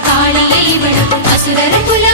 காளியை விடும் அசுரர் குல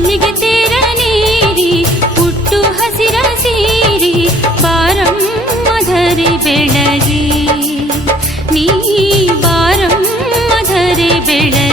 ಇಲ್ಲಿಗೆ ನೀರಿ ಹುಟ್ಟು ಹಸಿರ ಸೀರಿ ಬಾರಮ್ಮಧರೆ ಬೆಳಗಿ ನೀ ಬಾರಮ್ಮಧರೆ ಬೆಳಗಿ